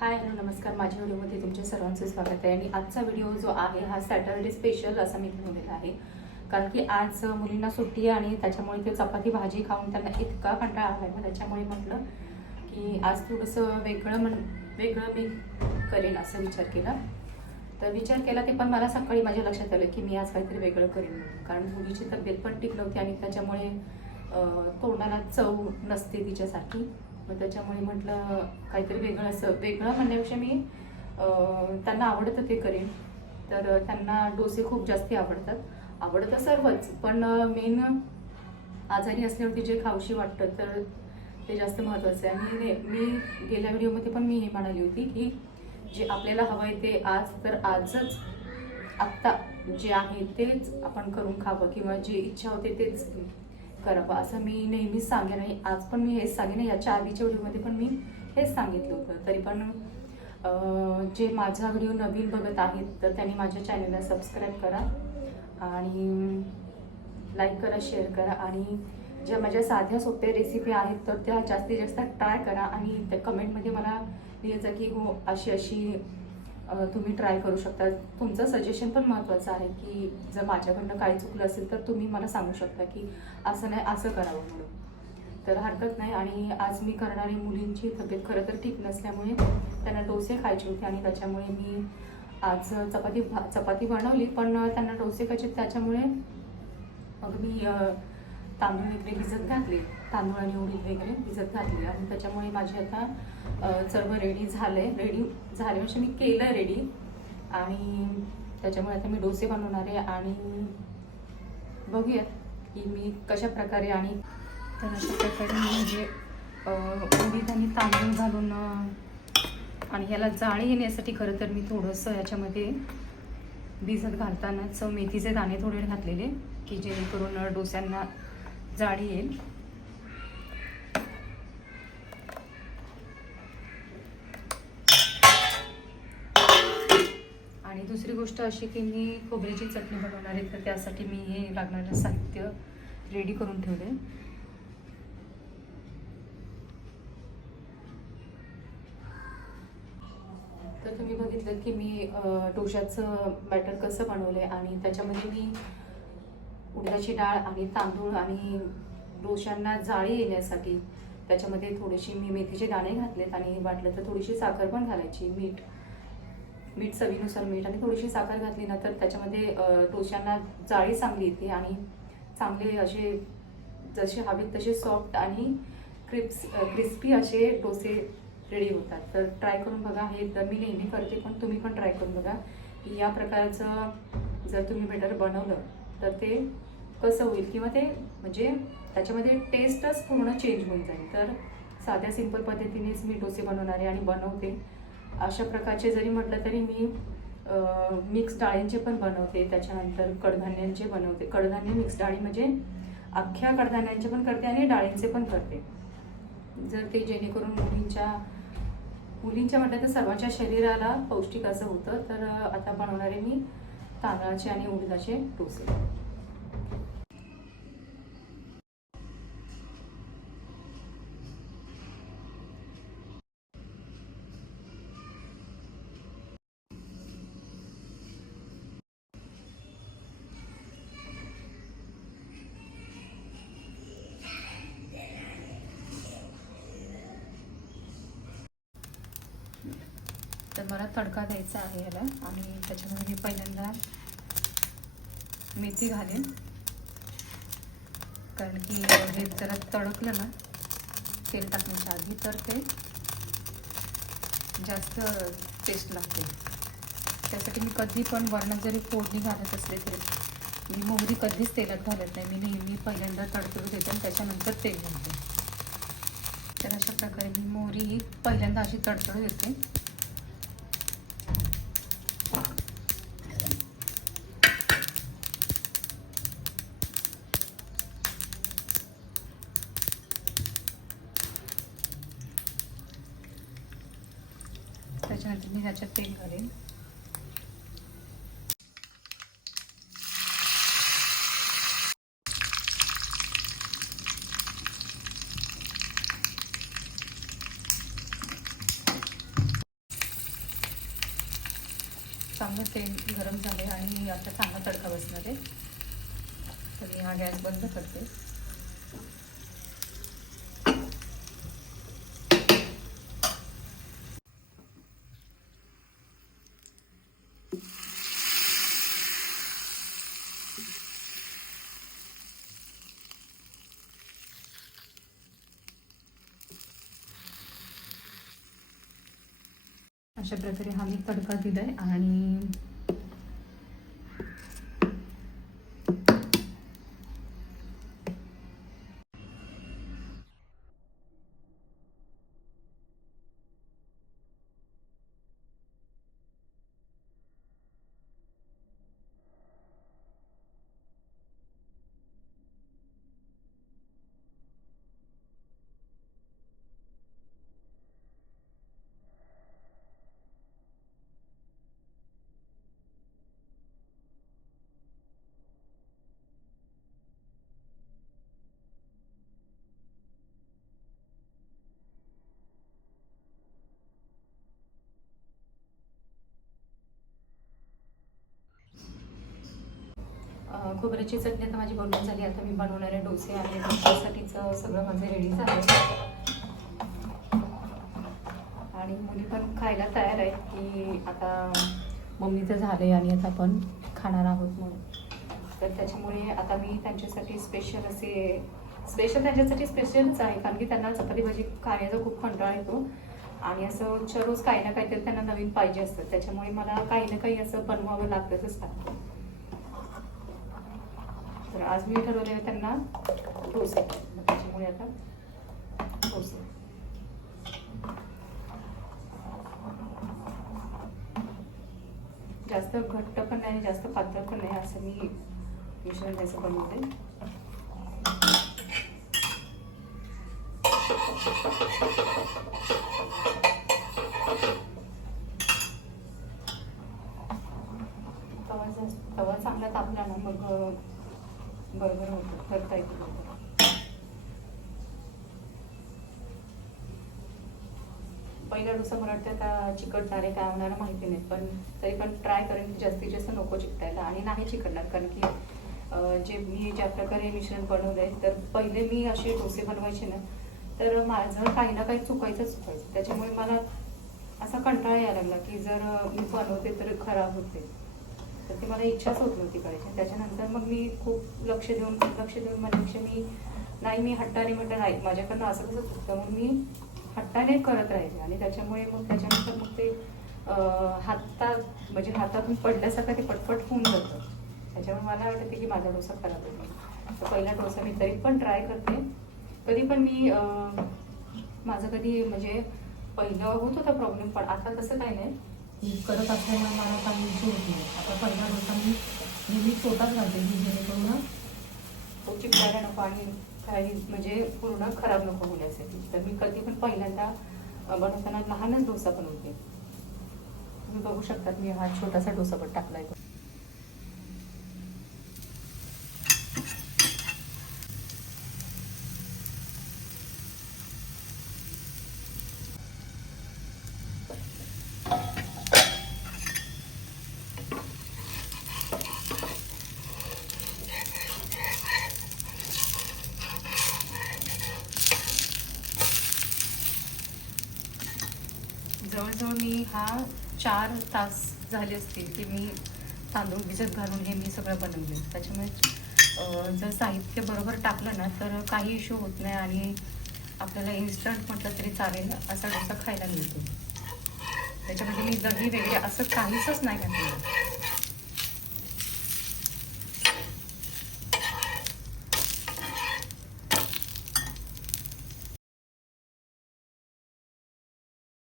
Hi hello नमस्कार. माझ्या व्हिडिओमध्ये तुमच्या सर्वांचं स्वागत आहे. आणि आजचा व्हिडिओ जो आहे हा सॅटरडे स्पेशल असा मी ठेवलेला आहे, कारण की आज मुलींना सुट्टी आहे आणि त्याच्यामुळे ते चपाती भाजी खाऊन त्यांना इतका कंटाळा आला आहे. त्याच्यामुळे म्हटलं की आज थोडंसं वेगळं मी करेन असं विचार केला. तर विचार केला ते पण मला सकाळी माझ्या लक्षात आलं की मी आज काहीतरी वेगळं करेन, कारण मुलीची तब्येत पण ठीक नव्हती आणि त्याच्यामुळे तोंडाला चव नसते तिच्यासाठी. मग त्याच्यामुळे म्हटलं काहीतरी वेगळं म्हणण्यापेक्षा मी त्यांना आवडतं ते करेन. तर त्यांना डोसे खूप जास्ती आवडतं सर्वच, पण मेन आजारी असल्यावरती जे खाऊशी वाटतं तर ते जास्त महत्त्वाचं आहे. आणि मी गेल्या व्हिडिओमध्ये पण मी हे म्हणाली होती की जे आपल्याला हवं आहे ते आजच आत्ता जे आहे तेच आपण करून खावं, किंवा जे इच्छा होते तेच करावं असं मी नेहमीच सांगेन. आणि आज पण मी हेच सांगेन. याच्या आधीच्या व्हिडिओमध्ये पण मी हेच सांगितलं होतं. तरी पण जे माझा व्हिडिओ नवीन बघत आहेत तर त्यांनी माझ्या चॅनलला सबस्क्राईब करा आणि लाईक करा, शेअर करा. आणि ज्या माझ्या साध्या सोप्या रेसिपी आहेत तर त्या जास्तीत जास्त ट्राय करा आणि त्या कमेंटमध्ये मला लिहायचं की हो अशी तुम्ही ट्राय करू शकता. तुमचं सजेशन पण महत्त्वाचं आहे की जर माझ्याकडनं काही चुकलं असेल तर तुम्ही मला सांगू शकता की असं नाही असं करावं म्हणून, तर हरकत नाही. आणि आज मी करणारी मुलींची तब्येत खरं तर ठीक नसल्यामुळे त्यांना डोसे खायचे होते आणि त्याच्यामुळे मी आज चपाती बनवली, पण त्यांना डोसे खायचे. त्याच्यामुळे मग मी तांदूळ वगैरे भिजत घातले, तांदूळ आणि उडीद वगैरे भिजत घातले. आणि त्याच्यामुळे माझी आता सर्व रेडी झाले म्हणजे मी केलं रेडी. आणि त्याच्यामुळे आता मी डोसे बनवणार आहे आणि बघूयात की मी कशा प्रकारे. आणि तर अशा प्रकारे म्हणजे उडीद आणि तांदूळ घालून आणि ह्याला जाळी येण्यासाठी खरं तर मी थोडंसं ह्याच्यामध्ये भिजत घालतानाच मेथीचे दाणे थोडे घातलेले की जेणेकरून डोस्यांना जाळी येईल. आणि दुसरी गोष्ट अशी की मी खोबऱ्याची चटणी बनवणार आहे, तर त्यासाठी मी हे लागणारं साहित्य रेडी करून ठेवले. तर तुम्ही बघितलं की मी डोशाचं बॅटर कसं बनवलं आहे. आणि त्याच्यामध्ये मी उडदाची डाळ आणि तांदूळ आणि डोशांना जाळी येण्यासाठी त्याच्यामध्ये थोडीशी मी मेथीचे दाणे घातलेत आणि वाटलं तर थोडीशी साखर पण घालायची. मीठ चवीनुसार मीठ आणि थोडीशी साखर घातली ना तर त्याच्यामध्ये डोशांना जाळी चांगली येते आणि चांगले असे जसे हवेत तसे सॉफ्ट आणि क्रिस्पी असे डोसे रेडी होतात. तर ट्राय करून बघा. हे तर मी नेहमी करते, पण तुम्ही पण ट्राय करून बघा की या प्रकारचं जर तुम्ही बॅटर बनवलं तर ते कसं होईल, किंवा ते म्हणजे त्याच्यामध्ये टेस्टच पूर्ण चेंज होऊन जाईल. तर साध्या सिंपल पद्धतीनेच मी डोसे बनवणारे आणि बनवते. अशा प्रकारचे जरी म्हटलं तरी मी मिक्स डाळींचे पण बनवते, त्याच्यानंतर कडधान्यांचे बनवते. कडधान्य मिक्स डाळी म्हणजे अख्ख्या कडधान्यांचे पण करते आणि डाळींचे पण करते. जर ते जेणेकरून मुलींच्या म्हटलं तर सर्वांच्या शरीराला पौष्टिक असं होतं. तर आता बनवणारे मी तांदळाचे आणि उडदाचे डोसे. तर मला तडका द्यायचा आहे याला. आणि त्याच्यामध्ये मी पहिल्यांदा मेथी घालेन, कारण की हे जरा तडकलं ना तेल टाकण्याच्या आधी तर ते जास्त टेस्ट लागते. त्यासाठी मी कधी पण वरणात जरी फोडणी घालत असले तरी मी मोहरी कधीच तेलात घालत नाही. मी नेहमी पहिल्यांदा तडतडू देते आणि त्याच्यानंतर तेल घालते. तर अशा प्रकारे मी मोहरी पहिल्यांदा अशी तडतडू देते. त्याच्यानंतर मी ह्याच्यात तेल घालेन. चांगलं तेल गरम झाले आणि आता चांगला तडका बसणार आहे. तर मी हा गॅस बंद करते. अशा प्रकारे हा मी तडका दिलाय आणि खोबऱ्याची चटणी आता माझी बनवून झाली. आता मी बनवणारे डोसे आणि डोश्यासाठीचं सगळं माझं रेडी झालं आणि मुली पण खायला तयार आहे की आता मम्मीचं झालंय आणि आता आपण खाणार आहोत म्हणून. तर त्याच्यामुळे आता मी त्यांच्यासाठी त्यांच्यासाठी स्पेशलच आहे, कारण की त्यांना चपाती भाजी खाण्याचा खूप कंटाळा येतो आणि असं रोजच्या रोज काही ना काहीतरी त्यांना नवीन पाहिजे असतं. त्याच्यामुळे मला काही ना काही असं बनवावं लागतंच असतं. तर आज मी ठरवले त्यांना डोसे, त्याच्यामुळे आता डोसे. जास्त घट्ट पण नाही जास्त पातळ पण नाही असं मी मिश्रण त्याचं बनवते. तवा चांगला तापला ना मग बरोबर होतं, करता येतं. पहिला डोसा मला वाटतं आता चिकटणार आहे, काय होणार माहिती नाही, पण तरी पण ट्राय करेन जास्तीत जास्त नको चिकटायला आणि नाही चिकटणार. कारण की मी ज्या प्रकारे मिश्रण बनवलं आहे तर पहिले मी असे डोसे बनवायचे ना तर माझं काही ना काही चुकायचं. त्याच्यामुळे मला असा कंटाळा यायला लागला की जर मी बनवते तर खराब होते, तर ती मला इच्छाच होत नव्हती करायची. त्याच्यानंतर मग मी खूप लक्ष देऊन म्हणण्यापेक्षा मी हट्टाने म्हटलं नाही माझ्याकडनं असं कसं चुकतं, मग मी हट्टाने करत राहायचे आणि त्याच्यामुळे त्याच्यानंतर मग ते हातातून पडल्यासारखं ते पटपट होऊन जातं. त्याच्यामुळे मला वाटते की माझा डोसा खराब होतो. तर पहिला डोसा मी तरी पण ट्राय करते. कधी पण मी माझं कधी म्हणजे पहिलं होत होता प्रॉब्लेम, पण आता तसं काही नाही. मी करत असल्यामुळे मला काही इश्यू होत नाही. आता पहिला डोसा मी नेहमी छोटाच घालते की जेणेकरून तो चिकटायला नको आणि काही म्हणजे पूर्ण खराब नको होण्यासाठी. तर मी कधी पण पहिल्यांदा बनवताना लहानच डोसा बनवते. तुम्ही बघू शकतात मी हा छोटासा डोसा पण टाकलाय. जवळजवळ मी हा 4 तास झाले असतील की मी तांदूळ भिजत घालून हे मी सगळं बनवले. त्याच्यामुळे जर साहित्य बरोबर टाकलं ना तर काही इश्यू होत नाही आणि आपल्याला इन्स्टंट म्हटलं तरी चालेल असा डोसा खायला मिळतो. त्याच्यामध्ये मी दही वगैरे असं काहीच नाही घातलं.